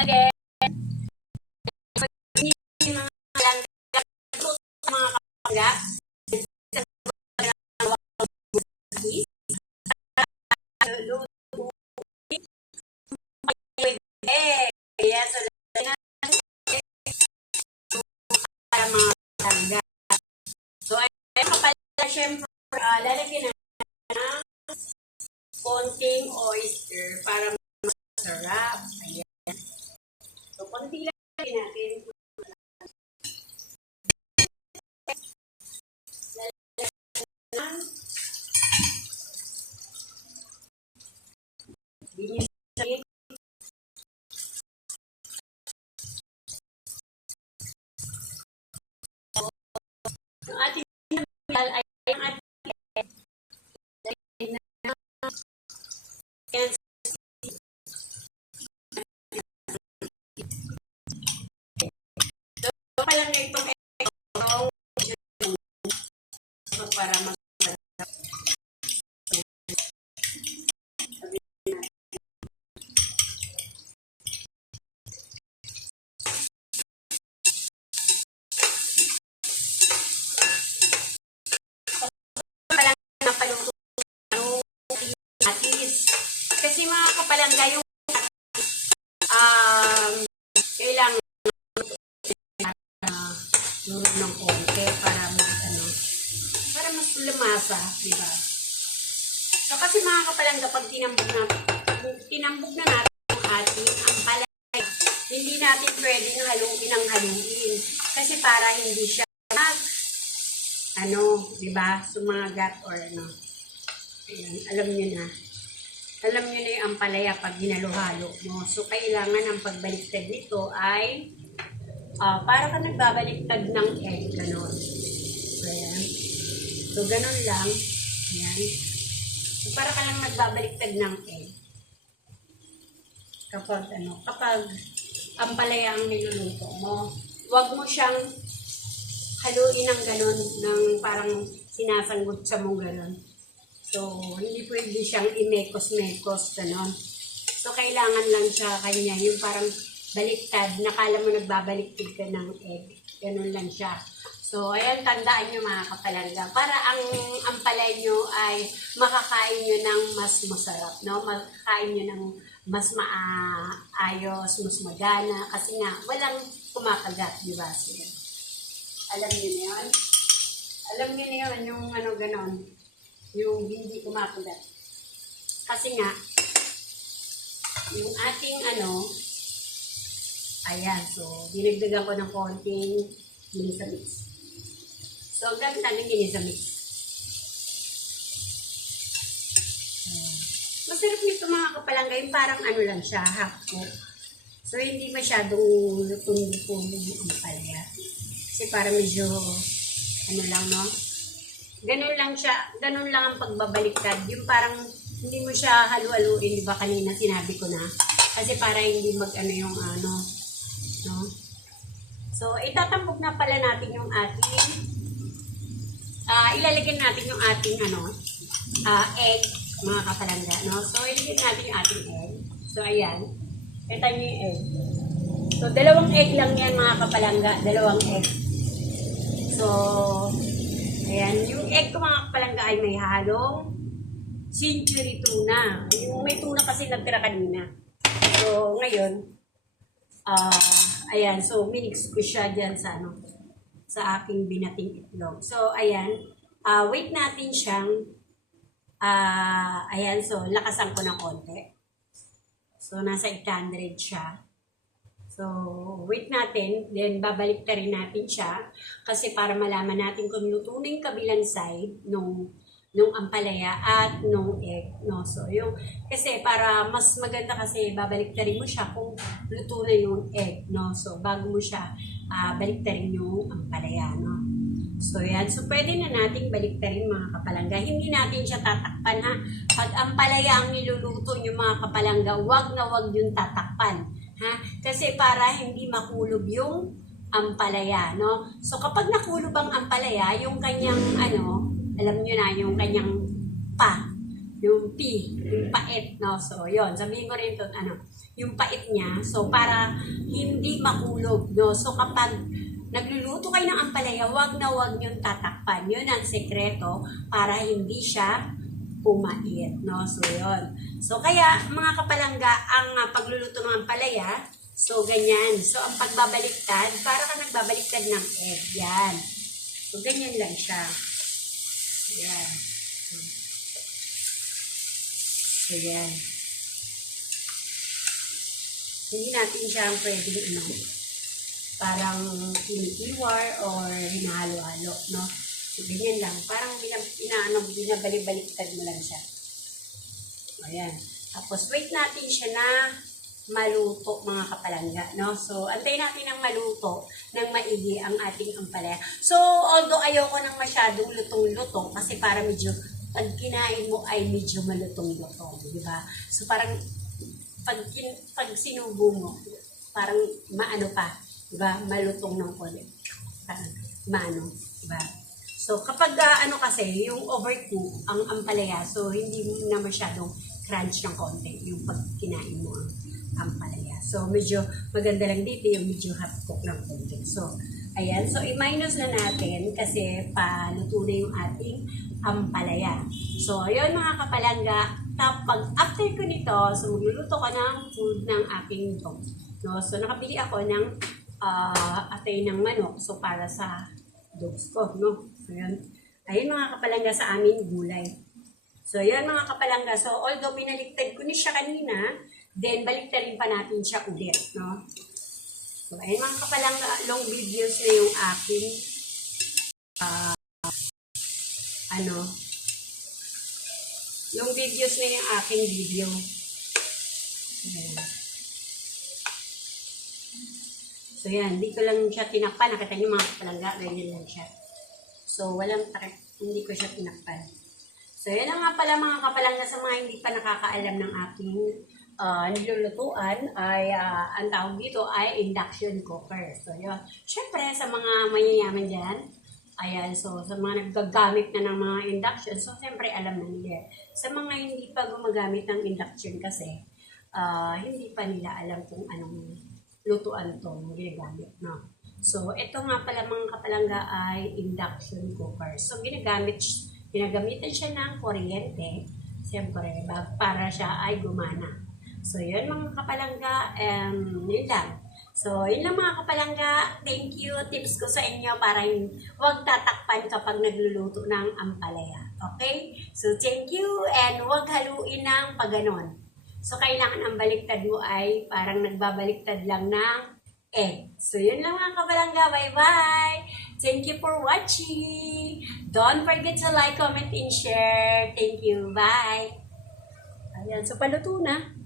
again, mga kapangga, kaya sa para mga kapangga. So, ayun kapala, syempre, lalagyan na konting oyster para masarap. Ayan. So, konti lang natin. Binisayin. Yung ating ay ang ating so, palang na itong para mag kasi mga kapalangga yung kailangan durog ng konti para mas lumasa, di ba? So kasi mga kapalangga pag tinambog na natin yung ating ampalaya, hindi natin pwedeng haluin kasi para hindi siya di ba, sumagat or ayan, alam nyo na yung ampalaya pag ginalo-halo mo. So, kailangan ang pagbaliktad nito ay para ka nagbabaliktad ng egg, ganon. So, ayan. So, ganon lang. Ayan. So, para ka lang nagbabaliktad ng egg. Kapag ampalaya ang niluluto mo, huwag mo siyang haluin ng ganon, ng parang sinasanggot sa mong ganon. So, hindi pwede siyang imekos-mekos, gano'n. So, kailangan lang siya kanya, yung parang baliktad, nakala mo nagbabaliktad ka ng egg. Gano'n lang siya. So, ayan, tandaan nyo mga kapalangga. Para ang ampalay nyo ay makakain nyo ng mas masarap, no? Makakain nyo ng mas maayos, mas magana, kasi nga, walang kumakagat, di ba? So, alam nyo na yun? Alam nyo na yun, yung gano'n. Yung hindi kumakagat. Kasi nga, yung ating ayan, so, dinagdagan ko ng konting ginisamix. So, ang gamit namin ginisamix. Masarap nito mga kapalangga, yung parang lang siya, half cook. So, hindi masyadong lutong-lutong yung ampalaya. Kasi parang medyo, lang, no? Ganun lang siya, ganun lang ang pagbabaliktad. Yung parang hindi mo siya halu-haluin, di ba kanina sinabi ko na. Kasi para hindi yung no? So, itatambok na pala natin yung ating, ilalagyan natin yung ating, egg, mga kapalangga, no? So, ilalagyan natin yung ating egg. So, ayan. Kita nyo yung egg. So, 2 egg lang yan, mga kapalangga. 2 egg. So, ayan, yung egg ko mga kapalangga ay may halong century tuna. Yung may tuna kasi nagtira kanina. So, ngayon, ayan, so minix ko siya dyan sa aking binating itlog. So, ayan, wait natin siyang, ayan, so lakasan ko ng konti. So, nasa 800 siya. So, wait natin, then babalik rin natin siya kasi para malaman natin kung luto na yung kabilang side nung ampalaya at nung egg, no? So, kasi para mas maganda kasi babalik rin mo siya kung luto na yung egg, no? So, bago mo siya balik rin yung ampalaya, no? So, yan. So, pwede na nating baliktarin mga kapalangga. Hindi natin siya tatakpan, ha? Pag ampalaya ang niluluto nyo mga kapalangga, wag na wag yung tatakpan. Ha? Kasi para hindi makulog yung ampalaya, no? So, kapag nakulob ang ampalaya, yung kanyang, alam nyo na, yung kanyang yung P, yung pait, no? So, yon sabihin ko rin ito, yung pait niya. So, para hindi mahulog, no? So, kapag nagluluto kayo ng ampalaya, wag na wag niyong tatakpan. Yun ang sekreto para hindi siya pumait, no? So, yon. So, kaya, mga kapalangga, ang pagluluto ng ampalaya, so, ganyan. So, ang pagbabaliktad, para ka nagbabaliktad ng egg. Yan. So, ganyan lang siya. Yan. So, yan. Hindi natin siya pwedeng, parang tinitiwar or hinahalo-halo, no? So, ganyan lang. Parang binabalik-baliktad mo lang siya. Ayan. Tapos, wait natin siya na maluto, mga kapalangga, no? So, antayin natin ng maluto ng maigi ang ating ampalaya. So, although ayoko ng masyadong lutong-lutong kasi para medyo, pag kinain mo ay medyo malutong-lutong, di ba? So, parang, pag sinubo mo, parang maano pa, di ba? Malutong ng konti. Parang maano, di ba? So, kapag kasi, yung overcook ang ampalaya, so, hindi mo na masyadong crunch ng konti yung pag kinain mo ang ampalaya. So, medyo maganda lang dito yung medyo hot cook ng konti. So, ayan. So, i-minus na natin kasi paluto na yung ating ampalaya. So, ayun mga kapalangga. Pag after ko nito, so magluluto ko ng food ng aking dog. No? So, nakabili ako ng atay ng manok. So, para sa dogs ko. No? So, yun. Ayun mga kapalangga sa aming gulay. So, yun mga kapalangga. So, although pinaliktad ko ni siya kanina, then baliktarin pa natin siya ulit. No? So, ayun mga kapalangga, long videos na yung aking yung videos na yung aking video. Ayan. So, yan. Hindi ko lang siya tinakpan. Nakita niyo mga kapalangga, ganyan lang siya. So, hindi ko siya tinakpan. So, yan nga pala mga kapalangga sa mga hindi pa nakakaalam ng aking nilulutuan ay ang tawag dito ay induction cooker. So, yun. Siyempre, sa mga mayayaman dyan, ayan, so sa mga naggagamit na ng mga induction, so siyempre alam na nila. Sa mga hindi pa gumagamit ng induction kasi, hindi pa nila alam kung anong lutuan itong ginagamit, no? So, ito nga pala mga kapalangga ay induction cooker. So, ginagamitan siya ng kuryente, siyempre, para siya ay gumana. So, yun mga kapalangga, yun lang. So, yun lang mga kapalangga. Thank you. Tips ko sa inyo para huwag tatakpan kapag nagluluto ng ampalaya. Okay? So, thank you and huwag haluin ng paganon. So, kailangan ang baliktad mo ay parang nagbabaliktad lang ng egg. So, yun lang mga kapalangga. Bye-bye! Thank you for watching! Don't forget to like, comment, and share. Thank you. Bye! Ayan. So, paluto na.